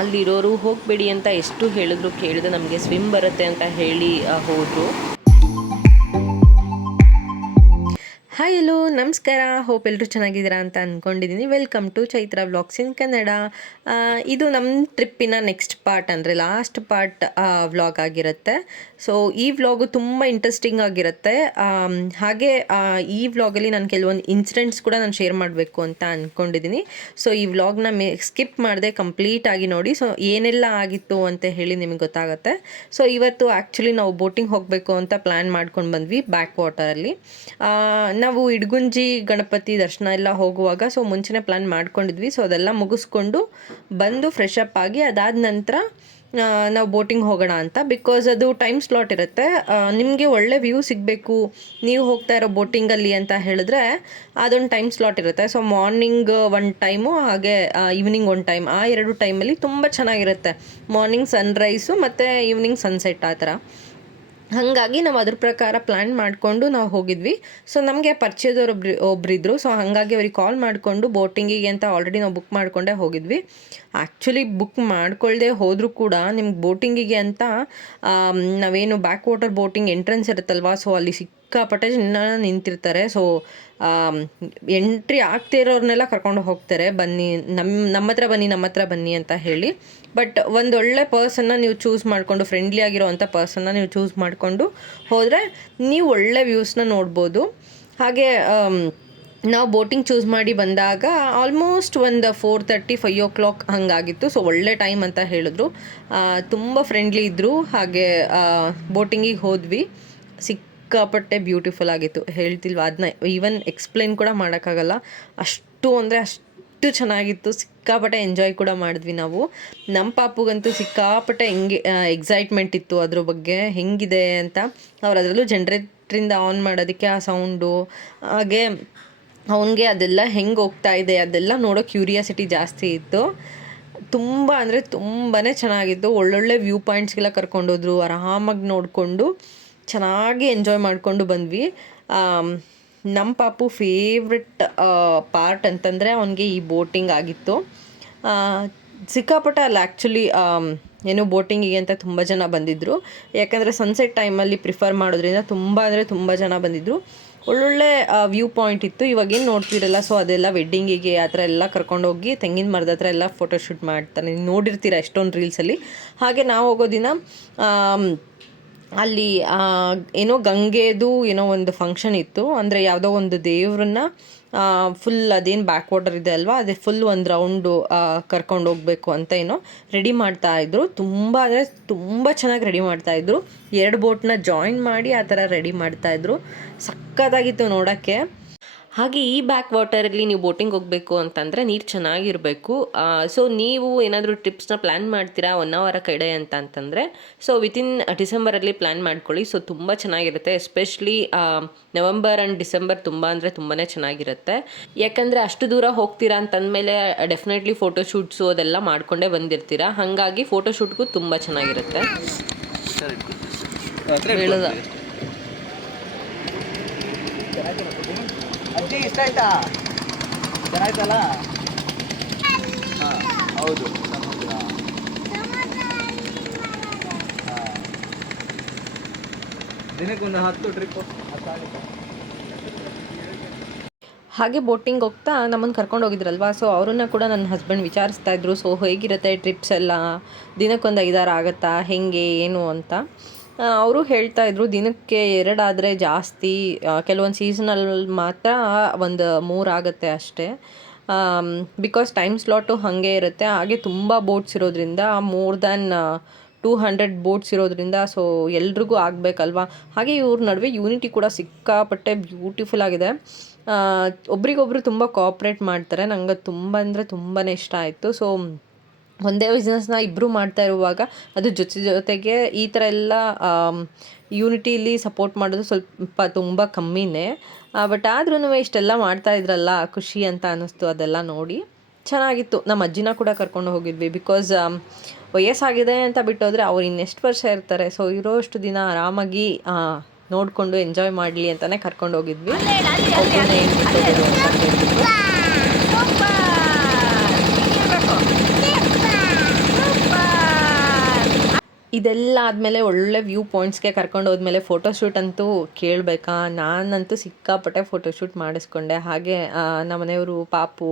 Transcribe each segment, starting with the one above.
ಅಲ್ಲಿರೋರು ಹೋಗಬೇಡಿ ಅಂತ ಎಷ್ಟು ಹೇಳಿದ್ರು ಕೇಳಿದೆ, ನಮಗೆ ಸ್ವಿಮ್ ಬರುತ್ತೆ ಅಂತ ಹೇಳಿ ಹೋದರು. ಹಾಯ್ ಹಲೋ ನಮಸ್ಕಾರ, ಹೋಪ್ ಎಲ್ಲರೂ ಚೆನ್ನಾಗಿದ್ದೀರಾ ಅಂತ ಅಂದ್ಕೊಂಡಿದ್ದೀನಿ. Welcome to Chaitra vlogs in Kannada. ಇದು ನಮ್ಮ ಟ್ರಿಪ್ಪಿನ ನೆಕ್ಸ್ಟ್ ಪಾರ್ಟ್, ಅಂದರೆ ಲಾಸ್ಟ್ ಪಾರ್ಟ್ ವ್ಲಾಗ್ ಆಗಿರುತ್ತೆ. ಸೊ ಈ ವ್ಲಾಗು ತುಂಬ ಇಂಟ್ರೆಸ್ಟಿಂಗ್ ಆಗಿರುತ್ತೆ. ಹಾಗೆ ಈ ವ್ಲಾಗಲ್ಲಿ ನಾನು ಕೆಲವೊಂದು ಇನ್ಸಿಡೆಂಟ್ಸ್ ಕೂಡ ನಾನು ಶೇರ್ ಮಾಡಬೇಕು ಅಂತ ಅಂದ್ಕೊಂಡಿದ್ದೀನಿ. ಸೊ ಈ ವ್ಲಾಗ್ನ ಸ್ಕಿಪ್ ಮಾಡದೆ ಕಂಪ್ಲೀಟಾಗಿ ನೋಡಿ. ಸೊ ಏನೆಲ್ಲ ಆಗಿತ್ತು ಅಂತ ಹೇಳಿ ನಿಮಗೆ ಗೊತ್ತಾಗುತ್ತೆ. ಸೊ ಇವತ್ತು ಆ್ಯಕ್ಚುಲಿ ನಾವು ಬೋಟಿಂಗ್ ಹೋಗಬೇಕು ಅಂತ ಪ್ಲ್ಯಾನ್ ಮಾಡ್ಕೊಂಡು ಬಂದ್ವಿ ಬ್ಯಾಕ್ ವಾಟರಲ್ಲಿ. ನಾವು ಇಡಗುಂಜಿ ಗಣಪತಿ ದರ್ಶನ ಎಲ್ಲ ಹೋಗುವಾಗ ಸೊ ಮುಂಚೆನೇ ಪ್ಲ್ಯಾನ್ ಮಾಡ್ಕೊಂಡಿದ್ವಿ. ಸೊ ಅದೆಲ್ಲ ಮುಗಿಸ್ಕೊಂಡು ಬಂದು ಫ್ರೆಶ್ ಅಪ್ ಆಗಿ ಅದಾದ ನಂತರ ನಾವು ಬೋಟಿಂಗ್ ಹೋಗೋಣ ಅಂತ. ಬಿಕಾಸ್ ಅದು ಟೈಮ್ ಸ್ಲಾಟ್ ಇರುತ್ತೆ. ನಿಮಗೆ ಒಳ್ಳೆ ವ್ಯೂ ಸಿಗಬೇಕು ನೀವು ಹೋಗ್ತಾ ಇರೋ ಬೋಟಿಂಗಲ್ಲಿ ಅಂತ ಹೇಳಿದ್ರೆ ಅದೊಂದು ಟೈಮ್ ಸ್ಲಾಟ್ ಇರುತ್ತೆ. ಸೊ ಮಾರ್ನಿಂಗ್ ಒಂದು ಟೈಮು, ಹಾಗೆ ಈವ್ನಿಂಗ್ ಒಂದು ಟೈಮ್, ಆ ಎರಡು ಟೈಮಲ್ಲಿ ತುಂಬ ಚೆನ್ನಾಗಿರುತ್ತೆ. ಮಾರ್ನಿಂಗ್ ಸನ್ರೈಸು ಮತ್ತು ಈವ್ನಿಂಗ್ ಸನ್ಸೆಟ್ ಆ ಥರ. ಹಾಗಾಗಿ ನಾವು ಅದ್ರ ಪ್ರಕಾರ ಪ್ಲ್ಯಾನ್ ಮಾಡಿಕೊಂಡು ನಾವು ಹೋಗಿದ್ವಿ. ಸೊ ನಮಗೆ ಪರಿಚಯದವ್ರು ಒಬ್ಬರಿದ್ದರು. ಸೊ ಹಾಗಾಗಿ ಅವ್ರಿಗೆ ಕಾಲ್ ಮಾಡಿಕೊಂಡು ಬೋಟಿಂಗಿಗೆ ಅಂತ ಆಲ್ರೆಡಿ ನಾವು ಬುಕ್ ಮಾಡಿಕೊಂಡೇ ಹೋಗಿದ್ವಿ. ಆ್ಯಕ್ಚುಲಿ ಬುಕ್ ಮಾಡ್ಕೊಳ್ಳದೆ ಹೋದರೂ ಕೂಡ ನಿಮ್ಗೆ ಬೋಟಿಂಗಿಗೆ ಅಂತ ನಾವೇನು ಬ್ಯಾಕ್ ವಾಟರ್ ಬೋಟಿಂಗ್ ಎಂಟ್ರೆನ್ಸ್ ಇರುತ್ತಲ್ವ, ಸೊ ಅಲ್ಲಿ ಸಿಕ್ಕಾಪಟ್ಟೆ ಜನ ನಿಂತಿರ್ತಾರೆ. ಸೊ ಎಂಟ್ರಿ ಆಗ್ತಾ ಇರೋರ್ನೆಲ್ಲ ಕರ್ಕೊಂಡು ಹೋಗ್ತಾರೆ, ಬನ್ನಿ ನಮ್ಮ ಹತ್ರ ಬನ್ನಿ ಅಂತ ಹೇಳಿ. ಬಟ್ ಒಂದೊಳ್ಳೆ ಪರ್ಸನ್ನ ನೀವು ಚೂಸ್ ಮಾಡಿಕೊಂಡು, ಫ್ರೆಂಡ್ಲಿ ಆಗಿರೋವಂಥ ಪರ್ಸನ್ನ ನೀವು ಚೂಸ್ ಮಾಡಿಕೊಂಡು ಹೋದರೆ ನೀವು ಒಳ್ಳೆ ವ್ಯೂಸ್ನ ನೋಡ್ಬೋದು. ಹಾಗೆ ನಾವು ಬೋಟಿಂಗ್ ಚೂಸ್ ಮಾಡಿ ಬಂದಾಗ ಆಲ್ಮೋಸ್ಟ್ ಒಂದು 4:30, 5 o'clock ಹಾಗಾಗಿತ್ತು. ಸೊ ಒಳ್ಳೆ ಟೈಮ್ ಅಂತ ಹೇಳಿದ್ರು. ತುಂಬ ಫ್ರೆಂಡ್ಲಿ ಇದ್ದರು. ಹಾಗೆ ಬೋಟಿಂಗಿಗೆ ಹೋದ್ವಿ. ಸಿಕ್ಕಾಪಟ್ಟೆ ಬ್ಯೂಟಿಫುಲ್ ಆಗಿತ್ತು, ಹೇಳ್ತಿಲ್ವ ಅದನ್ನ ಈವನ್ ಎಕ್ಸ್ಪ್ಲೇನ್ ಕೂಡ ಮಾಡೋಕ್ಕಾಗಲ್ಲ. ಅಷ್ಟು ಅಂದರೆ ಅಷ್ಟು ಚೆನ್ನಾಗಿತ್ತು. ಸಿಕ್ಕಾಪಟ್ಟೆ ಎಂಜಾಯ್ ಕೂಡ ಮಾಡಿದ್ವಿ ನಾವು. ನಮ್ಮ ಪಾಪುಗಂತೂ ಸಿಕ್ಕಾಪಟ್ಟೆ ಎಕ್ಸೈಟ್ಮೆಂಟ್ ಇತ್ತು ಅದ್ರ ಬಗ್ಗೆ, ಹೆಂಗಿದೆ ಅಂತ. ಅವ್ರು ಅದರಲ್ಲೂ ಜನ್ರೇಟ್ರಿಂದ ಆನ್ ಮಾಡೋದಕ್ಕೆ ಆ ಸೌಂಡು, ಹಾಗೆ ಅವನಿಗೆ ಅದೆಲ್ಲ ಹೆಂಗೆ ಹೋಗ್ತಾ ಇದೆ ಅದೆಲ್ಲ ನೋಡೋ ಕ್ಯೂರಿಯಾಸಿಟಿ ಜಾಸ್ತಿ ಇತ್ತು. ತುಂಬ ಅಂದರೆ ತುಂಬಾ ಚೆನ್ನಾಗಿತ್ತು. ಒಳ್ಳೊಳ್ಳೆ ವ್ಯೂ ಪಾಯಿಂಟ್ಸ್ಗೆಲ್ಲ ಕರ್ಕೊಂಡೋದ್ರು. ಆರಾಮಾಗಿ ನೋಡಿಕೊಂಡು ಚೆನ್ನಾಗಿ ಎಂಜಾಯ್ ಮಾಡಿಕೊಂಡು ಬಂದ್ವಿ. ನಮ್ಮ ಪಾಪು ಫೇವ್ರೆಟ್ ಪಾರ್ಟ್ ಅಂತಂದರೆ ಅವನಿಗೆ ಈ ಬೋಟಿಂಗ್ ಆಗಿತ್ತು. ಸಿಕ್ಕಾಪಟ್ಟೆ ಅಲ್ಲ ಆ್ಯಕ್ಚುಲಿ ಏನು ಬೋಟಿಂಗಿಗೆ ಅಂತ ತುಂಬ ಜನ ಬಂದಿದ್ದರು. ಯಾಕಂದರೆ ಸನ್ಸೆಟ್ ಟೈಮಲ್ಲಿ ಪ್ರಿಫರ್ ಮಾಡೋದ್ರಿಂದ ತುಂಬ ಅಂದರೆ ತುಂಬ ಜನ ಬಂದಿದ್ದರು. ಒಳ್ಳೊಳ್ಳೆ ವ್ಯೂ ಪಾಯಿಂಟ್ ಇತ್ತು. ಇವಾಗೇನು ನೋಡ್ತಿರಲ್ಲ, ಸೊ ಅದೆಲ್ಲ ವೆಡ್ಡಿಂಗಿಗೆ ಆ ಥರ ಎಲ್ಲ ಕರ್ಕೊಂಡೋಗಿ ತೆಂಗಿನ ಮರದ ಹತ್ರ ಎಲ್ಲ ಫೋಟೋಶೂಟ್ ಮಾಡ್ತಾರೆ. ನೀವು ನೋಡಿರ್ತೀರ ಎಷ್ಟೊಂದು ರೀಲ್ಸಲ್ಲಿ. ಹಾಗೆ ನಾವು ಹೋಗೋ ದಿನ ಅಲ್ಲಿ ಏನೋ ಗಂಗೆದು ಏನೋ ಒಂದು ಫಂಕ್ಷನ್ ಇತ್ತು. ಅಂದರೆ ಯಾವುದೋ ಒಂದು ದೇವ್ರನ್ನ ಫುಲ್ ಅದೇನು ಬ್ಯಾಕ್ ವಾಟರ್ ಇದೆ ಅಲ್ವಾ, ಅದೇ ಫುಲ್ ಒಂದು ರೌಂಡು ಕರ್ಕೊಂಡು ಹೋಗಬೇಕು ಅಂತ ಏನೋ ರೆಡಿ ಮಾಡ್ತಾಯಿದ್ರು. ತುಂಬ ಅಂದರೆ ತುಂಬ ಚೆನ್ನಾಗಿ ರೆಡಿ ಮಾಡ್ತಾಯಿದ್ರು. 2 ಬೋಟ್ನ ಜಾಯಿನ್ ಮಾಡಿ ಆ ಥರ ರೆಡಿ ಮಾಡ್ತಾಯಿದ್ರು. ಸಕ್ಕತ್ತಾಗಿತ್ತು ನೋಡೋಕ್ಕೆ. ಹಾಗೆ ಈ ಬ್ಯಾಕ್ ವಾಟರಲ್ಲಿ ನೀವು ಬೋಟಿಂಗ್ ಹೋಗಬೇಕು ಅಂತಂದರೆ ನೀರು ಚೆನ್ನಾಗಿರಬೇಕು. ಸೊ ನೀವು ಏನಾದರೂ ಟ್ರಿಪ್ಸ್ನ ಪ್ಲ್ಯಾನ್ ಮಾಡ್ತೀರಾ 1 hour ಕಡೆ ಅಂತಂದರೆ ಸೊ ವಿತಿನ್ ಡಿಸೆಂಬರಲ್ಲಿ ಪ್ಲ್ಯಾನ್ ಮಾಡ್ಕೊಳ್ಳಿ. ಸೊ ತುಂಬ ಚೆನ್ನಾಗಿರುತ್ತೆ. ಎಸ್ಪೆಷಲಿ ನವಂಬರ್ ಆ್ಯಂಡ್ ಡಿಸೆಂಬರ್ ತುಂಬ ಅಂದರೆ ತುಂಬಾ ಚೆನ್ನಾಗಿರುತ್ತೆ. ಯಾಕಂದರೆ ಅಷ್ಟು ದೂರ ಹೋಗ್ತೀರಾ ಅಂತಂದಮೇಲೆ ಡೆಫಿನೆಟ್ಲಿ ಫೋಟೋಶೂಟ್ಸು ಅದೆಲ್ಲ ಮಾಡಿಕೊಂಡೇ ಬಂದಿರ್ತೀರಾ. ಹಾಗಾಗಿ ಫೋಟೋಶೂಟ್ಗೂ ತುಂಬ ಚೆನ್ನಾಗಿರುತ್ತೆ. ಹೇಳೋದ ಅಜ್ಜಿ ಇಷ್ಟ ಆಯ್ತಾ? ಚೆನ್ನಾಯ್ತಲ್ಲ? ಹಾಂ ಹೌದು, ಸಮುದ್ರ. ದಿನಕ್ಕೊಂದು 10 ಟ್ರಿಪ್ಪು ಆಗುತ್ತೆ. ಹಾಗೆ ಬೋಟಿಂಗ್ ಹೋಗ್ತಾ ನಮ್ಮನ್ನು ಕರ್ಕೊಂಡು ಹೋಗಿದ್ರಲ್ವ, ಸೊ ಅವ್ರನ್ನ ಕೂಡ ನನ್ನ ಹಸ್ಬೆಂಡ್ ವಿಚಾರಿಸ್ತಾ ಇದ್ರು. ಸೊ ಹೇಗಿರುತ್ತೆ ಟ್ರಿಪ್ಸ್ ಎಲ್ಲ, ದಿನಕ್ಕೊಂದು 5-6 ಆಗುತ್ತಾ, ಹೆಂಗೆ ಏನು ಅಂತ. ಅವರು ಹೇಳ್ತಾ ಇದ್ರು ದಿನಕ್ಕೆ 2 ಆದರೆ ಜಾಸ್ತಿ, ಕೆಲವೊಂದು ಸೀಸನಲ್ಲಿ ಮಾತ್ರ ಒಂದು 3 ಆಗುತ್ತೆ ಅಷ್ಟೇ. ಬಿಕಾಸ್ ಟೈಮ್ ಸ್ಲಾಟು ಹಾಗೆ ಇರುತ್ತೆ. ಹಾಗೆ ತುಂಬ ಬೋಟ್ಸ್ ಇರೋದ್ರಿಂದ, ಮೋರ್ ದ್ಯಾನ್ 200 ಬೋಟ್ಸ್ ಇರೋದ್ರಿಂದ ಸೊ ಎಲ್ರಿಗೂ ಆಗಬೇಕಲ್ವ. ಹಾಗೆ ಇವ್ರ ನಡುವೆ ಯೂನಿಟಿ ಕೂಡ ಸಿಕ್ಕಾಪಟ್ಟೆ ಬ್ಯೂಟಿಫುಲ್ ಆಗಿದೆ. ಒಬ್ರಿಗೊಬ್ರು ತುಂಬ ಕೋಆಪ್ರೇಟ್ ಮಾಡ್ತಾರೆ. ನಂಗೆ ತುಂಬ ಅಂದರೆ ತುಂಬಾ ಇಷ್ಟ ಆಯಿತು. ಸೊ ಒಂದೇ ಬಿಸ್ನೆಸ್ನ ಇಬ್ಬರು ಮಾಡ್ತಾ ಇರುವಾಗ ಅದು ಜೊತೆಗೆ ಈ ಥರ ಎಲ್ಲ ಯೂನಿಟಿಲಿ ಸಪೋರ್ಟ್ ಮಾಡೋದು ಸ್ವಲ್ಪ ತುಂಬ ಕಮ್ಮಿನೇ. ಬಟ್ ಆದ್ರೂ ಇಷ್ಟೆಲ್ಲ ಮಾಡ್ತಾ ಇದ್ರಲ್ಲ, ಖುಷಿ ಅಂತ ಅನ್ನಿಸ್ತು ಅದೆಲ್ಲ ನೋಡಿ. ಚೆನ್ನಾಗಿತ್ತು. ನಮ್ಮ ಅಜ್ಜಿನ ಕೂಡ ಕರ್ಕೊಂಡು ಹೋಗಿದ್ವಿ. ಬಿಕಾಸ್ ವಯಸ್ಸಾಗಿದೆ ಅಂತ ಬಿಟ್ಟೋದ್ರೆ ಅವ್ರು ಇನ್ನೆಷ್ಟು ವರ್ಷ ಇರ್ತಾರೆ. ಸೊ ಇರೋಷ್ಟು ದಿನ ಆರಾಮಾಗಿ ನೋಡಿಕೊಂಡು ಎಂಜಾಯ್ ಮಾಡಲಿ ಅಂತಲೇ ಕರ್ಕೊಂಡು ಹೋಗಿದ್ವಿ. ಇದೆಲ್ಲ ಆದಮೇಲೆ ಒಳ್ಳೆ ವ್ಯೂ ಪಾಯಿಂಟ್ಸ್ಗೆ ಕರ್ಕೊಂಡು ಹೋದ್ಮೇಲೆ ಫೋಟೋಶೂಟ್ ಅಂತೂ ಕೇಳಬೇಕಾ, ನಾನಂತೂ ಸಿಕ್ಕಾಪಟ್ಟೆ ಫೋಟೋಶೂಟ್ ಮಾಡಿಸ್ಕೊಂಡೆ. ಹಾಗೆ ನಮ್ಮ ಮನೆಯವರು ಪಾಪು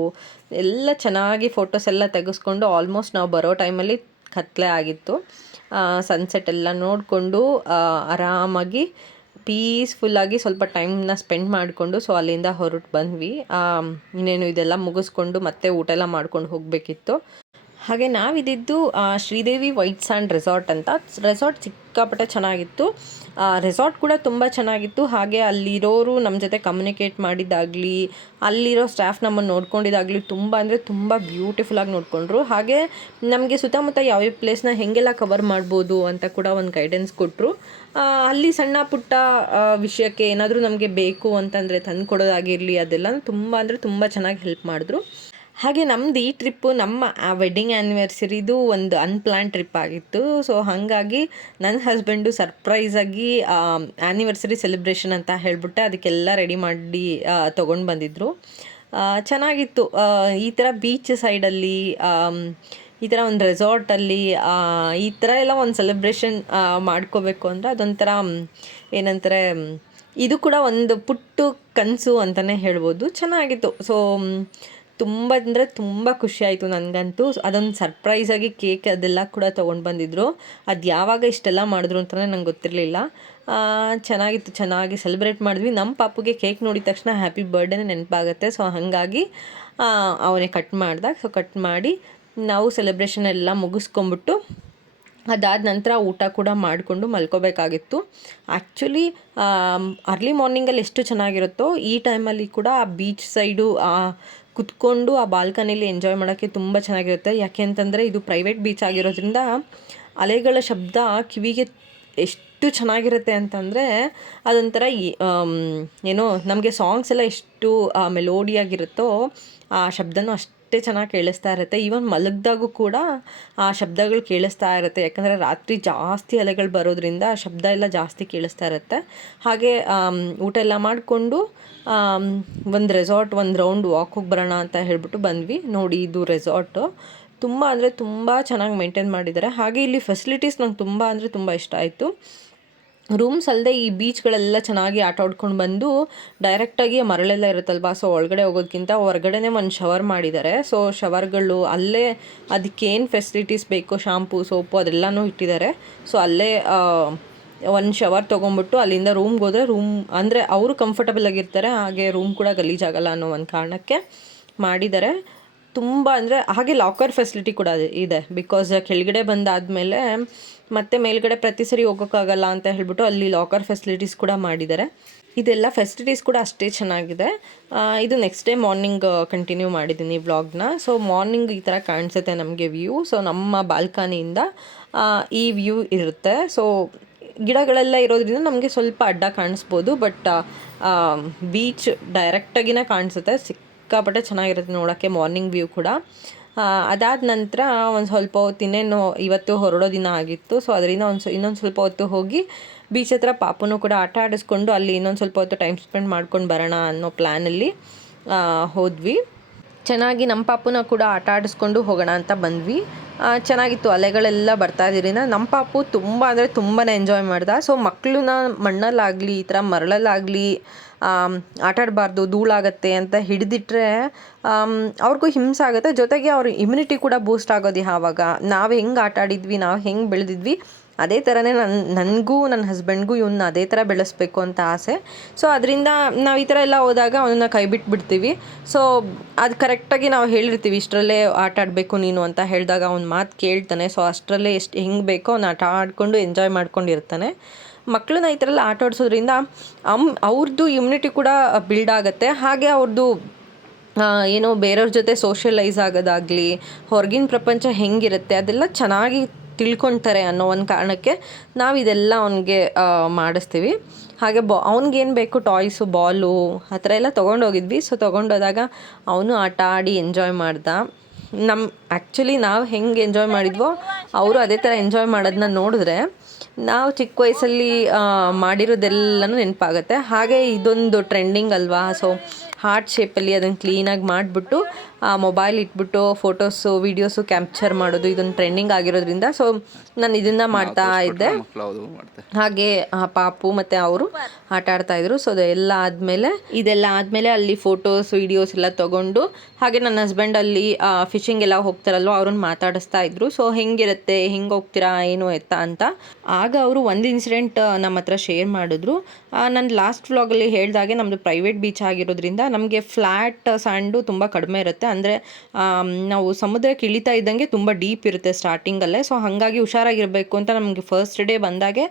ಎಲ್ಲ ಚೆನ್ನಾಗಿ ಫೋಟೋಸ್ ಎಲ್ಲ ತೆಗೆಸ್ಕೊಂಡು ಆಲ್ಮೋಸ್ಟ್ ನಾವು ಬರೋ ಟೈಮಲ್ಲಿ ಕತ್ಲೆ ಆಗಿತ್ತು. ಸನ್ಸೆಟ್ ಎಲ್ಲ ನೋಡಿಕೊಂಡು ಆರಾಮಾಗಿ ಪೀಸ್ಫುಲ್ಲಾಗಿ ಸ್ವಲ್ಪ ಟೈಮ್ನ ಸ್ಪೆಂಡ್ ಮಾಡಿಕೊಂಡು ಸೊ ಅಲ್ಲಿಂದ ಹೊರಟು ಬಂದ್ವಿ. ಇನ್ನೇನು ಇದೆಲ್ಲ ಮುಗಿಸ್ಕೊಂಡು ಮತ್ತೆ ಊಟ ಎಲ್ಲ ಮಾಡ್ಕೊಂಡು ಹೋಗಬೇಕಿತ್ತು. ಹಾಗೆ ನಾವಿದ್ದಿದ್ದು ಶ್ರೀದೇವಿ ವೈಟ್ ಸ್ಯಾಂಡ್ ರೆಸಾರ್ಟ್ ಅಂತ. ರೆಸಾರ್ಟ್ ಸಿಕ್ಕಾಪಟ್ಟೆ ಚೆನ್ನಾಗಿತ್ತು. ರೆಸಾರ್ಟ್ ಕೂಡ ತುಂಬ ಚೆನ್ನಾಗಿತ್ತು. ಹಾಗೆ ಅಲ್ಲಿರೋರು ನಮ್ಮ ಜೊತೆ ಕಮ್ಯುನಿಕೇಟ್ ಮಾಡಿದ್ದಾಗಲಿ, ಅಲ್ಲಿರೋ ಸ್ಟಾಫ್ ನಮ್ಮನ್ನು ನೋಡ್ಕೊಂಡಿದ್ದಾಗಲಿ ತುಂಬ ಅಂದರೆ ತುಂಬ ಬ್ಯೂಟಿಫುಲ್ಲಾಗಿ ನೋಡಿಕೊಂಡ್ರು. ಹಾಗೆ ನಮಗೆ ಸುತ್ತಮುತ್ತ ಯಾವ್ಯಾವ ಪ್ಲೇಸ್ನ ಹೇಗೆಲ್ಲ ಕವರ್ ಮಾಡ್ಬೋದು ಅಂತ ಕೂಡ ಒಂದು ಗೈಡೆನ್ಸ್ ಕೊಟ್ಟರು. ಅಲ್ಲಿ ಸಣ್ಣ ಪುಟ್ಟ ವಿಷಯಕ್ಕೆ ಏನಾದರೂ ನಮಗೆ ಬೇಕು ಅಂತಂದರೆ ತಂದು ಕೊಡೋದಾಗಿರಲಿ, ಅದೆಲ್ಲ ತುಂಬ ಅಂದರೆ ತುಂಬ ಚೆನ್ನಾಗಿ ಹೆಲ್ಪ್ ಮಾಡಿದ್ರು. ಹಾಗೆ ನಮ್ಮದು ಈ ಟ್ರಿಪ್ಪು ನಮ್ಮ ವೆಡ್ಡಿಂಗ್ ಆ್ಯನಿವರ್ಸರಿದು ಒಂದು ಅನ್ಪ್ಲ್ಯಾನ್ ಟ್ರಿಪ್ ಆಗಿತ್ತು. ಸೊ ಹಾಗಾಗಿ ನನ್ನ ಹಸ್ಬೆಂಡು ಸರ್ಪ್ರೈಸಾಗಿ ಆ್ಯನಿವರ್ಸರಿ ಸೆಲೆಬ್ರೇಷನ್ ಅಂತ ಹೇಳಿಬಿಟ್ಟೆ ಅದಕ್ಕೆಲ್ಲ ರೆಡಿ ಮಾಡಿ ತೊಗೊಂಡು ಬಂದಿದ್ದರು. ಚೆನ್ನಾಗಿತ್ತು. ಈ ಥರ ಬೀಚ್ ಸೈಡಲ್ಲಿ ಈ ಥರ ಒಂದು ರೆಸಾರ್ಟಲ್ಲಿ ಈ ಥರ ಎಲ್ಲ ಒಂದು ಸೆಲೆಬ್ರೇಷನ್ ಮಾಡ್ಕೋಬೇಕು ಅಂದರೆ ಅದೊಂಥರ ಏನಂತಾರೆ, ಇದು ಕೂಡ ಒಂದು ಪುಟ್ಟು ಕನಸು ಅಂತಲೇ ಹೇಳ್ಬೋದು. ಚೆನ್ನಾಗಿತ್ತು. ಸೊ ತುಂಬ ಅಂದರೆ ತುಂಬ ಖುಷಿಯಾಯಿತು ನನಗಂತೂ. ಅದೊಂದು ಸರ್ಪ್ರೈಸಾಗಿ ಕೇಕ್ ಅದೆಲ್ಲ ಕೂಡ ತೊಗೊಂಡು ಬಂದಿದ್ದರು. ಅದು ಯಾವಾಗ ಇಷ್ಟೆಲ್ಲ ಮಾಡಿದ್ರು ಅಂತಲೇ ನಂಗೆ ಗೊತ್ತಿರಲಿಲ್ಲ. ಚೆನ್ನಾಗಿತ್ತು. ಚೆನ್ನಾಗಿ ಸೆಲೆಬ್ರೇಟ್ ಮಾಡಿದ್ವಿ. ನಮ್ಮ ಪಾಪುಗೆ ಕೇಕ್ ನೋಡಿದ ತಕ್ಷಣ ಹ್ಯಾಪಿ ಬರ್ಡೇನೇ ನೆನಪಾಗುತ್ತೆ. ಸೊ ಹಾಗಾಗಿ ಅವನೇ ಕಟ್ ಮಾಡ್ದಾಗ ಸೊ ಕಟ್ ಮಾಡಿ ನಾವು ಸೆಲೆಬ್ರೇಷನ್ ಎಲ್ಲ ಮುಗಿಸ್ಕೊಂಬಿಟ್ಟು ಅದಾದ ನಂತರ ಊಟ ಕೂಡ ಮಾಡಿಕೊಂಡು ಮಲ್ಕೋಬೇಕಾಗಿತ್ತು. ಆ್ಯಕ್ಚುಲಿ ಅರ್ಲಿ ಮಾರ್ನಿಂಗಲ್ಲಿ ಎಷ್ಟು ಚೆನ್ನಾಗಿರುತ್ತೋ ಈ ಟೈಮಲ್ಲಿ ಕೂಡ ಆ ಬೀಚ್ ಸೈಡು ಕುತ್ಕೊಂಡು ಆ ಬಾಲ್ಕನಿಲಿ ಎಂಜಾಯ್ ಮಾಡೋಕ್ಕೆ ತುಂಬ ಚೆನ್ನಾಗಿರುತ್ತೆ. ಯಾಕೆ ಅಂತಂದರೆ ಇದು ಪ್ರೈವೇಟ್ ಬೀಚ್ ಆಗಿರೋದ್ರಿಂದ ಅಲೆಗಳ ಶಬ್ದ ಕಿವಿಗೆ ಎಷ್ಟು ಚೆನ್ನಾಗಿರುತ್ತೆ ಅಂತಂದರೆ ಅದೊಂಥರ ಏನೋ ನಮಗೆ ಸಾಂಗ್ಸ್ ಎಲ್ಲ ಎಷ್ಟು ಮೆಲೋಡಿಯಾಗಿರುತ್ತೋ ಆ ಶಬ್ದನೂ ಅಷ್ಟೇ ಚೆನ್ನಾಗಿ ಕೇಳಿಸ್ತಾ ಇರುತ್ತೆ. ಈವನ್ ಮಲಗಿದಾಗೂ ಕೂಡ ಆ ಶಬ್ದಗಳು ಕೇಳಿಸ್ತಾ ಇರುತ್ತೆ. ಯಾಕಂದರೆ ರಾತ್ರಿ ಜಾಸ್ತಿ ಅಲೆಗಳು ಬರೋದ್ರಿಂದ ಆ ಶಬ್ದ ಎಲ್ಲ ಜಾಸ್ತಿ ಕೇಳಿಸ್ತಾ ಇರುತ್ತೆ. ಹಾಗೆ ಊಟ ಎಲ್ಲ ಮಾಡಿಕೊಂಡು ಒಂದು ರೆಸಾರ್ಟ್ ಒಂದು ರೌಂಡ್ ವಾಕ್ ಹೋಗಿ ಬರೋಣ ಅಂತ ಹೇಳಿಬಿಟ್ಟು ಬಂದ್ವಿ. ನೋಡಿ ಇದು ರೆಸಾರ್ಟು ತುಂಬ ಅಂದರೆ ತುಂಬ ಚೆನ್ನಾಗಿ ಮೇಂಟೈನ್ ಮಾಡಿದ್ದಾರೆ. ಹಾಗೆ ಇಲ್ಲಿ ಫೆಸಿಲಿಟೀಸ್ ನಂಗೆ ತುಂಬ ಅಂದರೆ ತುಂಬ ಇಷ್ಟ ಆಯಿತು. ರೂಮ್ಸ್ ಅಲ್ಲದೆ ಈ ಬೀಚ್ಗಳೆಲ್ಲ ಚೆನ್ನಾಗಿ ಆಟ ಆಡ್ಕೊಂಡು ಬಂದು ಡೈರೆಕ್ಟಾಗಿ ಮರಳೆಲ್ಲ ಇರುತ್ತಲ್ವ, ಸೊ ಒಳಗಡೆ ಹೋಗೋದಕ್ಕಿಂತ ಹೊರಗಡೆನೇ ಒಂದು ಶವರ್ ಮಾಡಿದ್ದಾರೆ. ಸೊ ಶವರ್ಗಳು ಅಲ್ಲೇ ಅದಕ್ಕೇನು ಫೆಸಿಲಿಟೀಸ್ ಬೇಕು, ಶಾಂಪು ಸೋಪು ಅದೆಲ್ಲನೂ ಇಟ್ಟಿದ್ದಾರೆ. ಸೊ ಅಲ್ಲೇ ಒಂದು ಶವರ್ ತೊಗೊಂಬಿಟ್ಟು ಅಲ್ಲಿಂದ ರೂಮ್ಗೆ ಹೋದರೆ ರೂಮ್ ಅಂದರೆ ಅವರು ಕಂಫರ್ಟಬಲ್ ಆಗಿರ್ತಾರೆ. ಹಾಗೆ ರೂಮ್ ಕೂಡ ಗಲೀಜಾಗಲ್ಲ ಅನ್ನೋ ಒಂದು ಕಾರಣಕ್ಕೆ ಮಾಡಿದ್ದಾರೆ. ತುಂಬ ಅಂದರೆ ಹಾಗೆ ಲಾಕರ್ ಫೆಸಿಲಿಟಿ ಕೂಡ ಇದೆ. ಬಿಕಾಸ್ ಕೆಳಗಡೆ ಬಂದಾದಮೇಲೆ ಮತ್ತೆ ಮೇಲ್ಗಡೆ ಪ್ರತಿ ಸರಿ ಹೋಗೋಕ್ಕಾಗಲ್ಲ ಅಂತ ಹೇಳ್ಬಿಟ್ಟು ಅಲ್ಲಿ ಲಾಕರ್ ಫೆಸಿಲಿಟೀಸ್ ಕೂಡ ಮಾಡಿದ್ದಾರೆ. ಇದೆಲ್ಲ ಫೆಸಿಲಿಟೀಸ್ ಕೂಡ ಅಷ್ಟೇ ಚೆನ್ನಾಗಿದೆ. ಇದು ನೆಕ್ಸ್ಟ್ ಡೇ ಮಾರ್ನಿಂಗ್ ಕಂಟಿನ್ಯೂ ಮಾಡಿದ್ದೀನಿ ವ್ಲಾಗ್ನ. ಸೊ ಮಾರ್ನಿಂಗ್ ಈ ಥರ ಕಾಣಿಸುತ್ತೆ ನಮಗೆ ವ್ಯೂ. ಸೊ ನಮ್ಮ ಬಾಲ್ಕನಿಯಿಂದ ಈ ವ್ಯೂ ಇರುತ್ತೆ. ಸೊ ಗಿಡಗಳೆಲ್ಲ ಇರೋದ್ರಿಂದ ನಮಗೆ ಸ್ವಲ್ಪ ಅಡ್ಡ ಕಾಣಿಸ್ಬೋದು, ಬಟ್ ಬೀಚ್ ಡೈರೆಕ್ಟಾಗಿನೇ ಕಾಣಿಸುತ್ತೆ. ಸಿಕ್ಕಾಪಟ್ಟೆ ಚೆನ್ನಾಗಿರುತ್ತೆ ನೋಡೋಕ್ಕೆ ಮಾರ್ನಿಂಗ್ ವ್ಯೂ ಕೂಡ. ಅದಾದ ನಂತರ ಒಂದು ಸ್ವಲ್ಪ ಹೊತ್ತು ಇನ್ನೇನು ಇವತ್ತು ಹೊರಡೋ ದಿನ ಆಗಿತ್ತು. ಸೊ ಅದರಿಂದ ಇನ್ನೊಂದು ಸ್ವಲ್ಪ ಹೊತ್ತು ಹೋಗಿ ಬೀಚ್ ಹತ್ರ ಪಾಪುನೂ ಕೂಡ ಆಟ ಆಡಿಸ್ಕೊಂಡು ಅಲ್ಲಿ ಇನ್ನೊಂದು ಸ್ವಲ್ಪ ಹೊತ್ತು ಟೈಮ್ ಸ್ಪೆಂಡ್ ಮಾಡ್ಕೊಂಡು ಬರೋಣ ಅನ್ನೋ ಪ್ಲ್ಯಾನಲ್ಲಿ ಹೋದ್ವಿ. ಚೆನ್ನಾಗಿ ನಮ್ಮ ಪಾಪುನ ಕೂಡ ಆಟ ಆಡಿಸ್ಕೊಂಡು ಹೋಗೋಣ ಅಂತ ಬಂದ್ವಿ. ಚೆನ್ನಾಗಿತ್ತು. ಅಲೆಗಳೆಲ್ಲ ಬರ್ತಾ ಇದ್ರಿಂದ ನಮ್ಮ ಪಾಪು ತುಂಬ ಅಂದರೆ ತುಂಬಾ ಎಂಜಾಯ್ ಮಾಡ್ದ. ಸೊ ಮಕ್ಕಳನ್ನ ಮಣ್ಣಲ್ಲಾಗಲಿ ಈ ಥರ ಮರಳಲ್ಲಾಗಲಿ ಆಟಾಡಬಾರ್ದು, ಧೂಳಾಗತ್ತೆ ಅಂತ ಹಿಡಿದಿಟ್ರೆ ಅವ್ರಿಗೂ ಹಿಂಸೆ ಆಗುತ್ತೆ. ಜೊತೆಗೆ ಅವ್ರ ಇಮ್ಯುನಿಟಿ ಕೂಡ ಬೂಸ್ಟ್ ಆಗೋದು ಯಾವಾಗ ನಾವು ಹೆಂಗೆ ಆಟ ಆಡಿದ್ವಿ, ನಾವು ಹೆಂಗೆ ಬೆಳೆದಿದ್ವಿ ಅದೇ ಥರನೇ ನನಗೂ ನನ್ನ ಹಸ್ಬೆಂಡ್ಗೂ ಇವನ್ನ ಅದೇ ಥರ ಬೆಳೆಸ್ಬೇಕು ಅಂತ ಆಸೆ. ಸೊ ಅದರಿಂದ ನಾವು ಈ ಥರ ಎಲ್ಲ ಹೋದಾಗ ಅವನನ್ನ ಕೈ ಬಿಟ್ಬಿಡ್ತೀವಿ. ಸೊ ಅದು ಕರೆಕ್ಟಾಗಿ ನಾವು ಹೇಳಿರ್ತೀವಿ ಇಷ್ಟರಲ್ಲೇ ಆಟ ಆಡಬೇಕು ನೀನು ಅಂತ ಹೇಳಿದಾಗ ಅವ್ನ ಮಾತು ಕೇಳ್ತಾನೆ. ಸೊ ಅಷ್ಟರಲ್ಲೇ ಎಷ್ಟು ಹೆಂಗೆ ಬೇಕೋ ಅವ್ನು ಆಟ ಆಡಿಕೊಂಡು ಎಂಜಾಯ್ ಮಾಡ್ಕೊಂಡಿರ್ತಾನೆ. ಮಕ್ಕಳನ್ನ ಈ ಥರ ಎಲ್ಲ ಆಟ ಆಡಿಸೋದ್ರಿಂದ ಅವ್ರದ್ದು ಇಮ್ಯುನಿಟಿ ಕೂಡ ಬಿಲ್ಡ್ ಆಗುತ್ತೆ. ಹಾಗೆ ಅವ್ರದ್ದು ಏನೋ ಬೇರೆಯವ್ರ ಜೊತೆ ಸೋಷಿಯಲೈಸ್ ಆಗೋದಾಗಲಿ, ಹೊರಗಿನ ಪ್ರಪಂಚ ಹೆಂಗಿರುತ್ತೆ ಅದೆಲ್ಲ ಚೆನ್ನಾಗಿ ತಿಳ್ಕೊತಾರೆ ಅನ್ನೋ ಒಂದು ಕಾರಣಕ್ಕೆ ನಾವು ಇದೆಲ್ಲ ಅವನಿಗೆ ಮಾಡಿಸ್ತೀವಿ. ಹಾಗೆ ಅವ್ನಿಗೇನು ಬೇಕು ಟಾಯ್ಸು, ಬಾಲು ಆ ಥರ ಎಲ್ಲ ತೊಗೊಂಡೋಗಿದ್ವಿ. ಸೊ ತೊಗೊಂಡೋದಾಗ ಅವನು ಆಟ ಆಡಿ ಎಂಜಾಯ್ ಮಾಡ್ದ. ಆ್ಯಕ್ಚುಲಿ ನಾವು ಹೆಂಗೆ ಎಂಜಾಯ್ ಮಾಡಿದ್ವೋ ಅವರು ಅದೇ ಥರ ಎಂಜಾಯ್ ಮಾಡೋದನ್ನ ನೋಡಿದ್ರೆ ನಾವು ಚಿಕ್ಕ ವಯಸ್ಸಲ್ಲಿ ಮಾಡಿರೋದೆಲ್ಲನೂ ನೆನಪಾಗುತ್ತೆ. ಹಾಗೆ ಇದೊಂದು ಟ್ರೆಂಡಿಂಗ್ ಅಲ್ವಾ. ಸೊ ಹಾರ್ಟ್ ಶೇಪಲ್ಲಿ ಅದನ್ನು ಕ್ಲೀನಾಗಿ ಮಾಡಿಬಿಟ್ಟು ಮೊಬೈಲ್ ಇಟ್ಬಿಟ್ಟು ಫೋಟೋಸು ವೀಡಿಯೋಸು ಕ್ಯಾಪ್ಚರ್ ಮಾಡೋದು ಇದೊಂದು ಟ್ರೆಂಡಿಂಗ್ ಆಗಿರೋದ್ರಿಂದ ಸೊ ನಾನು ಇದನ್ನು ಮಾಡ್ತಾ ಇದ್ದೆ. ಹಾಗೆ ಪಾಪು ಮತ್ತು ಅವರು ಆಟ ಆಡ್ತಾಯಿದ್ರು. ಸೊ ಇದೆಲ್ಲ ಆದಮೇಲೆ ಅಲ್ಲಿ ಫೋಟೋಸ್ ವೀಡಿಯೋಸ್ ಎಲ್ಲ ತೊಗೊಂಡು ಹಾಗೆ ನನ್ನ ಹಸ್ಬೆಂಡ್ ಅಲ್ಲಿ ಫಿಶಿಂಗ್ ಎಲ್ಲ ಹೋಗ್ತಾರಲ್ವ ಅವ್ರನ್ನ ಮಾತಾಡಿಸ್ತಾ ಇದ್ರು. ಸೊ ಹೆಂಗಿರುತ್ತೆ, ಹೆಂಗೆ ಹೋಗ್ತೀರಾ, ಏನು ಎತ್ತ ಅಂತ. ಆಗ ಅವರು ಒಂದು ಇನ್ಸಿಡೆಂಟ್ ನಮ್ಮ ಹತ್ರ ಶೇರ್ ಮಾಡಿದ್ರು. ನಾನು ಲಾಸ್ಟ್ ವ್ಲಾಗಲ್ಲಿ ಹೇಳಿದಾಗೆ ನಮ್ಮದು ಪ್ರೈವೇಟ್ ಬೀಚ್ ಆಗಿರೋದ್ರಿಂದ ನಮಗೆ ಫ್ಲ್ಯಾಟ್ ಸ್ಯಾಂಡು ತುಂಬ ಕಡಿಮೆ ಇರುತ್ತೆ. ಅಂದರೆ ನಾವು ಸಮುದ್ರಕ್ಕೆ ಇಳಿತಾ ಇದ್ದಂಗೆ ತುಂಬ ಡೀಪ್ ಇರುತ್ತೆ ಸ್ಟಾರ್ಟಿಂಗಲ್ಲೇ. ಸೊ ಹಾಗಾಗಿ ಹುಷಾರಾಗಿರಬೇಕು ಅಂತ ನಮಗೆ ಫಸ್ಟ್ ಡೇ ಬಂದಾಗೆ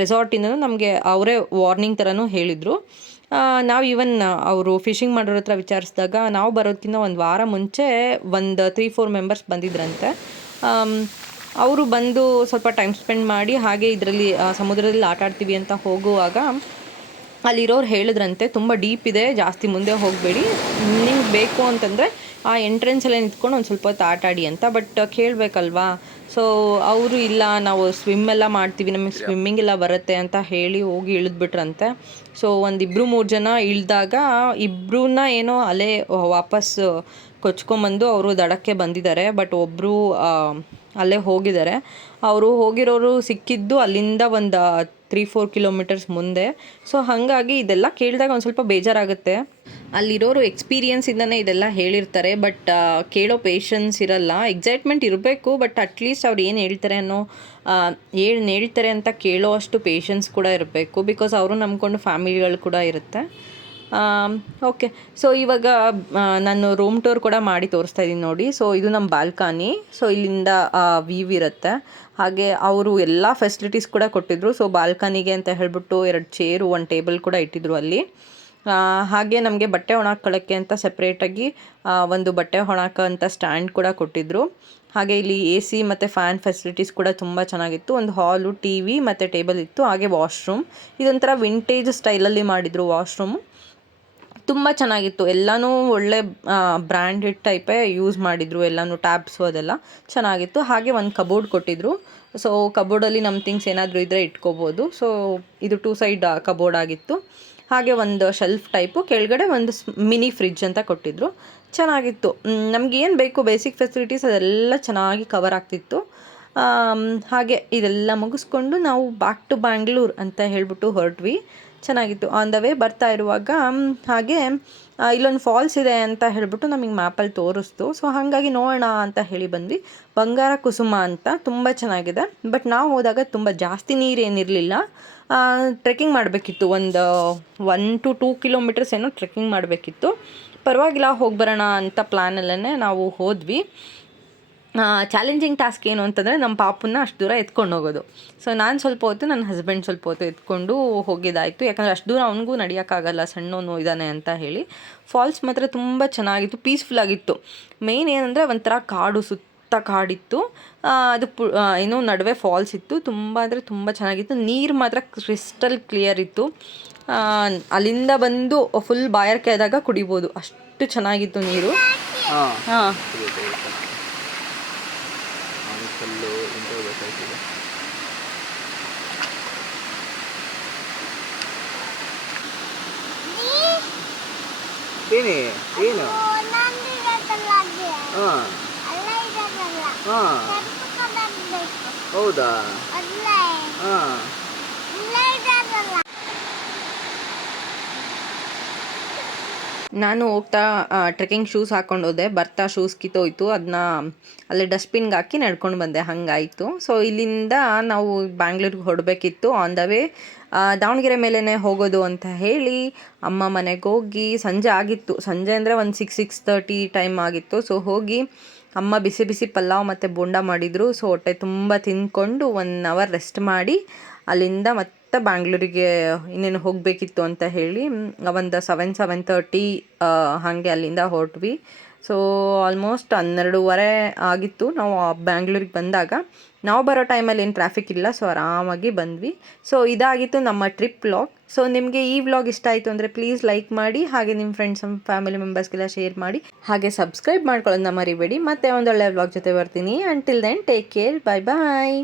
ರೆಸಾರ್ಟಿಂದ ನಮಗೆ ಅವರೇ ವಾರ್ನಿಂಗ್ ಥರನೂ ಹೇಳಿದರು. ನಾವು ಅವರು ಫಿಶಿಂಗ್ ಮಾಡೋರ ಹತ್ರ ವಿಚಾರಿಸಿದಾಗ ನಾವು ಬರೋದಕ್ಕಿಂತ ಒಂದು ವಾರ ಮುಂಚೆ ಒಂದು 3-4 ಮೆಂಬರ್ಸ್ ಬಂದಿದ್ರಂತೆ. ಅವರು ಬಂದು ಸ್ವಲ್ಪ ಟೈಮ್ ಸ್ಪೆಂಡ್ ಮಾಡಿ ಹಾಗೆ ಇದರಲ್ಲಿ ಸಮುದ್ರದಲ್ಲಿ ಆಟ ಆಡ್ತೀವಿ ಅಂತ ಹೋಗುವಾಗ ಅಲ್ಲಿರೋರು ಹೇಳಿದ್ರಂತೆ ತುಂಬ ಡೀಪ್ ಇದೆ, ಜಾಸ್ತಿ ಮುಂದೆ ಹೋಗಬೇಡಿ, ನಿಮ್ಗೆ ಬೇಕು ಅಂತಂದರೆ ಆ ಎಂಟ್ರೆನ್ಸಲ್ಲೇ ನಿಂತ್ಕೊಂಡು ಒಂದು ಸ್ವಲ್ಪ ಹೊತ್ತು ಆಟ ಆಡಿ ಅಂತ. ಬಟ್ ಕೇಳಬೇಕಲ್ವಾ. ಸೊ ಅವರು ಇಲ್ಲ, ನಾವು ಸ್ವಿಮ್ ಎಲ್ಲ ಮಾಡ್ತೀವಿ, ನಮಗೆ ಸ್ವಿಮ್ಮಿಂಗ್ ಎಲ್ಲ ಬರುತ್ತೆ ಅಂತ ಹೇಳಿ ಹೋಗಿ ಇಳಿದ್ಬಿಟ್ರಂತೆ. ಸೊ 1-2-3 ಜನ ಇಳಿದಾಗ ಇಬ್ಬರನ್ನ ಏನೋ ಅಲೆ ವಾಪಸ್ ಕೊಚ್ಕೊಂಬಂದು ಅವರು ದಡಕ್ಕೆ ಬಂದಿದ್ದಾರೆ. ಬಟ್ ಒಬ್ಬರು ಅಲ್ಲೇ ಹೋಗಿದ್ದಾರೆ. ಅವರು ಹೋಗಿರೋರು ಸಿಕ್ಕಿದ್ದು ಅಲ್ಲಿಂದ ಒಂದು 3-4 ಕಿಲೋಮೀಟರ್ಸ್ ಮುಂದೆ. ಸೊ ಹಾಗಾಗಿ ಇದೆಲ್ಲ ಕೇಳಿದಾಗ ಒಂದು ಸ್ವಲ್ಪ ಬೇಜಾರಾಗುತ್ತೆ. ಅಲ್ಲಿರೋರು ಎಕ್ಸ್ಪೀರಿಯನ್ಸಿಂದನೇ ಇದೆಲ್ಲ ಹೇಳಿರ್ತಾರೆ. ಬಟ್ ಕೇಳೋ ಪೇಷನ್ಸ್ ಇರಲ್ಲ. ಎಕ್ಸೈಟ್ಮೆಂಟ್ ಇರಬೇಕು, ಬಟ್ ಅಟ್ಲೀಸ್ಟ್ ಅವ್ರು ಏನು ಹೇಳ್ತಾರೆ ಏನು ಹೇಳ್ತಾರೆ ಅಂತ ಕೇಳೋ ಅಷ್ಟು ಪೇಷನ್ಸ್ ಕೂಡ ಇರಬೇಕು. ಬಿಕಾಸ್ ಅವರು ನಂಬ್ಕೊಂಡು ಫ್ಯಾಮಿಲಿಗಳು ಕೂಡ ಇರುತ್ತೆ. ಓಕೆ, ಸೊ ಇವಾಗ ನಾನು ರೂಮ್ ಟೂರ್ ಕೂಡ ಮಾಡಿ ತೋರಿಸ್ತಾ ಇದ್ದೀನಿ ನೋಡಿ. ಸೊ ಇದು ನಮ್ಮ ಬಾಲ್ಕನಿ. ಸೊ ಇಲ್ಲಿಂದ ವ್ಯೂ ಇರುತ್ತೆ. ಹಾಗೆ ಅವರು ಎಲ್ಲ ಫೆಸಿಲಿಟೀಸ್ ಕೂಡ ಕೊಟ್ಟಿದ್ರು. ಸೊ ಬಾಲ್ಕನಿಗೆ ಅಂತ ಹೇಳ್ಬಿಟ್ಟು 2 ಚೇರು 1 ಟೇಬಲ್ ಕೂಡ ಇಟ್ಟಿದ್ರು ಅಲ್ಲಿ. ಹಾಗೆ ನಮಗೆ ಬಟ್ಟೆ ಒಣಾಕೊಳ್ಳೋಕ್ಕೆ ಅಂತ ಸೆಪ್ರೇಟಾಗಿ ಒಂದು ಬಟ್ಟೆ ಒಣಾಕೋ ಅಂತ ಸ್ಟ್ಯಾಂಡ್ ಕೂಡ ಕೊಟ್ಟಿದ್ರು. ಹಾಗೆ ಇಲ್ಲಿ AC ಮತ್ತು ಫ್ಯಾನ್ ಫೆಸಿಲಿಟೀಸ್ ಕೂಡ ತುಂಬ ಚೆನ್ನಾಗಿತ್ತು. ಒಂದು ಹಾಲು, TV ಮತ್ತು ಟೇಬಲ್ ಇತ್ತು. ಹಾಗೆ ವಾಶ್ರೂಮ್ ಇದೊಂಥರ ವಿಂಟೇಜ್ ಸ್ಟೈಲಲ್ಲಿ ಮಾಡಿದರು. ವಾಶ್ರೂಮು ತುಂಬ ಚೆನ್ನಾಗಿತ್ತು. ಎಲ್ಲನೂ ಒಳ್ಳೆ ಬ್ರ್ಯಾಂಡೆಡ್ ಟೈಪೇ ಯೂಸ್ ಮಾಡಿದರು. ಎಲ್ಲನೂ ಟ್ಯಾಬ್ಸು ಅದೆಲ್ಲ ಚೆನ್ನಾಗಿತ್ತು. ಹಾಗೆ ಒಂದು ಕಬೋರ್ಡ್ ಕೊಟ್ಟಿದ್ರು. ಸೊ ಕಬೋರ್ಡಲ್ಲಿ ನಮ್ಮ ಥಿಂಗ್ಸ್ ಏನಾದರೂ ಇದ್ದರೆ ಇಟ್ಕೋಬೋದು. ಸೊ ಇದು 2 ಸೈಡ್ ಕಬೋರ್ಡ್ ಆಗಿತ್ತು. ಹಾಗೆ ಒಂದು ಶೆಲ್ಫ್ ಟೈಪು, ಕೆಳಗಡೆ ಒಂದು ಮಿನಿ ಫ್ರಿಡ್ಜ್ ಅಂತ ಕೊಟ್ಟಿದ್ರು. ಚೆನ್ನಾಗಿತ್ತು. ನಮಗೇನು ಬೇಕು ಬೇಸಿಕ್ ಫೆಸಿಲಿಟೀಸ್ ಅದೆಲ್ಲ ಚೆನ್ನಾಗಿ ಕವರ್ ಆಗ್ತಿತ್ತು. ಹಾಗೆ ಇದೆಲ್ಲ ಮುಗಿಸ್ಕೊಂಡು ನಾವು ಬ್ಯಾಕ್ ಟು ಬ್ಯಾಂಗ್ಳೂರ್ ಅಂತ ಹೇಳ್ಬಿಟ್ಟು ಹೊರಟ್ವಿ. ಚೆನ್ನಾಗಿತ್ತು. ಆನ್ ದ ವೇ ಬರ್ತಾ ಇರುವಾಗ ಹಾಗೆ ಇಲ್ಲೊಂದು ಫಾಲ್ಸ್ ಇದೆ ಅಂತ ಹೇಳ್ಬಿಟ್ಟು ನಮಗೆ ಮ್ಯಾಪಲ್ಲಿ ತೋರಿಸ್ತು. ಸೊ ಹಾಗಾಗಿ ನೋಡೋಣ ಅಂತ ಹೇಳಿ ಬಂದ್ವಿ. ಬಂಗಾರ ಕುಸುಮ ಅಂತ ತುಂಬ ಚೆನ್ನಾಗಿದೆ. ಬಟ್ ನಾವು ಹೋದಾಗ ತುಂಬ ಜಾಸ್ತಿ ನೀರೇನಿರಲಿಲ್ಲ. ಟ್ರೆಕ್ಕಿಂಗ್ ಮಾಡಬೇಕಿತ್ತು. ಒಂದು 1 to 2 ಕಿಲೋಮೀಟರ್ಸ್ ಏನೋ ಟ್ರೆಕ್ಕಿಂಗ್ ಮಾಡಬೇಕಿತ್ತು. ಪರವಾಗಿಲ್ಲ, ಹೋಗಿ ಬರೋಣ ಅಂತ ಪ್ಲ್ಯಾನಲ್ಲೇ ನಾವು ಹೋದ್ವಿ. ಚಾಲೆಂಜಿಂಗ್ ಟಾಸ್ಕ್ ಏನು ಅಂತಂದರೆ ನಮ್ಮ ಪಾಪನ್ನ ಅಷ್ಟು ದೂರ ಎತ್ಕೊಂಡು ಹೋಗೋದು. ಸೊ ನಾನು ಸ್ವಲ್ಪ ಹೊತ್ತು, ನನ್ನ ಹಸ್ಬೆಂಡ್ ಸ್ವಲ್ಪ ಹೊತ್ತು ಎತ್ಕೊಂಡು ಹೋಗಿದ್ದಾಯಿತು. ಯಾಕಂದರೆ ಅಷ್ಟು ದೂರ ಅವನಿಗೂ ನಡೆಯೋಕ್ಕಾಗಲ್ಲ, ಸಣ್ಣವನು ಇದ್ದಾನೆ ಅಂತ ಹೇಳಿ. ಫಾಲ್ಸ್ ಮಾತ್ರ ತುಂಬ ಚೆನ್ನಾಗಿತ್ತು, ಪೀಸ್ಫುಲ್ಲಾಗಿತ್ತು. ಮೇಯ್ನ್ ಏನಂದರೆ ಒಂಥರ ಕಾಡು, ಸುತ್ತ ಕಾಡಿತ್ತು. ಅದು ಏನೋ ನಡುವೆ ಫಾಲ್ಸ್ ಇತ್ತು. ತುಂಬ ಅಂದರೆ ತುಂಬ ಚೆನ್ನಾಗಿತ್ತು. ನೀರು ಮಾತ್ರ ಕ್ರಿಸ್ಟಲ್ ಕ್ಲಿಯರ್ ಇತ್ತು. ಅಲ್ಲಿಂದ ಬಂದು ಫುಲ್ ಬಾಯಾರಿಕೆ ಆದಾಗ ಕುಡಿಬೋದು, ಅಷ್ಟು ಚೆನ್ನಾಗಿತ್ತು ನೀರು. ಹಾಂ ಏನು ಹೌದಾ? ನಾನು ಹೋಗ್ತಾ ಟ್ರೆಕ್ಕಿಂಗ್ ಶೂಸ್ ಹಾಕ್ಕೊಂಡು ಹೋದೆ. ಬರ್ತಾ ಶೂಸ್ ಕಿತ್ತೋಯ್ತು. ಅದನ್ನ ಅಲ್ಲೇ ಡಸ್ಟ್ಬಿನ್ಗೆ ಹಾಕಿ ನಡ್ಕೊಂಡು ಬಂದೆ, ಹಾಗಾಯಿತು. ಸೊ ಇಲ್ಲಿಂದ ನಾವು ಬ್ಯಾಂಗ್ಳೂರಿಗೆ ಹೊರಡಬೇಕಿತ್ತು. ಆನ್ ದ ವೇ ದಾವಣಗೆರೆ ಮೇಲೇ ಹೋಗೋದು ಅಂತ ಹೇಳಿ ಅಮ್ಮ ಮನೆಗೆ ಹೋಗಿ ಸಂಜೆ ಆಗಿತ್ತು. ಸಂಜೆ ಅಂದರೆ ಒಂದು 6-6:30 ಟೈಮ್ ಆಗಿತ್ತು. ಸೊ ಹೋಗಿ ಅಮ್ಮ ಬಿಸಿ ಬಿಸಿ ಪಲಾವ್ ಮತ್ತು ಬೋಂಡ ಮಾಡಿದರು. ಸೊ ಹೊಟ್ಟೆ ತುಂಬ ತಿಂದ್ಕೊಂಡು 1 ಅವರ್ ರೆಸ್ಟ್ ಮಾಡಿ ಅಲ್ಲಿಂದ ಮತ್ತೆ ಬ್ಯಾಂಗ್ಳೂರಿಗೆ ಇನ್ನೇನು ಹೋಗಬೇಕಿತ್ತು ಅಂತ ಹೇಳಿ ಒಂದು 7-7:30 ಹಾಗೆ ಅಲ್ಲಿಂದ ಹೊರಟ್ವಿ. ಸೊ ಆಲ್ಮೋಸ್ಟ್ 12:30 ಆಗಿತ್ತು ನಾವು ಬ್ಯಾಂಗ್ಳೂರಿಗೆ ಬಂದಾಗ. ನಾವು ಬರೋ ಟೈಮಲ್ಲಿ ಏನು ಟ್ರಾಫಿಕ್ ಇಲ್ಲ. ಸೊ ಆರಾಮಾಗಿ ಬಂದ್ವಿ. ಸೊ ಇದಾಗಿತ್ತು ನಮ್ಮ ಟ್ರಿಪ್ ವ್ಲಾಗ್. ಸೊ ನಿಮಗೆ ಈ ವ್ಲಾಗ್ ಇಷ್ಟ ಆಯಿತು ಅಂದರೆ ಪ್ಲೀಸ್ ಲೈಕ್ ಮಾಡಿ, ಹಾಗೆ ನಿಮ್ಮ ಫ್ರೆಂಡ್ಸ್ ಫ್ಯಾಮಿಲಿ ಮೆಂಬರ್ಸ್ಗೆಲ್ಲ ಶೇರ್ ಮಾಡಿ, ಹಾಗೆ ಸಬ್ಸ್ಕ್ರೈಬ್ ಮಾಡ್ಕೊಳ್ಳೋದನ್ನ ಮರಿಬೇಡಿ. ಮತ್ತೆ ಒಂದೊಳ್ಳೆ ವ್ಲಾಗ್ ಜೊತೆ ಬರ್ತೀನಿ. ಅಂಟಿಲ್ ದೆನ್ ಟೇಕ್ ಕೇರ್, ಬಾಯ್ ಬಾಯ್.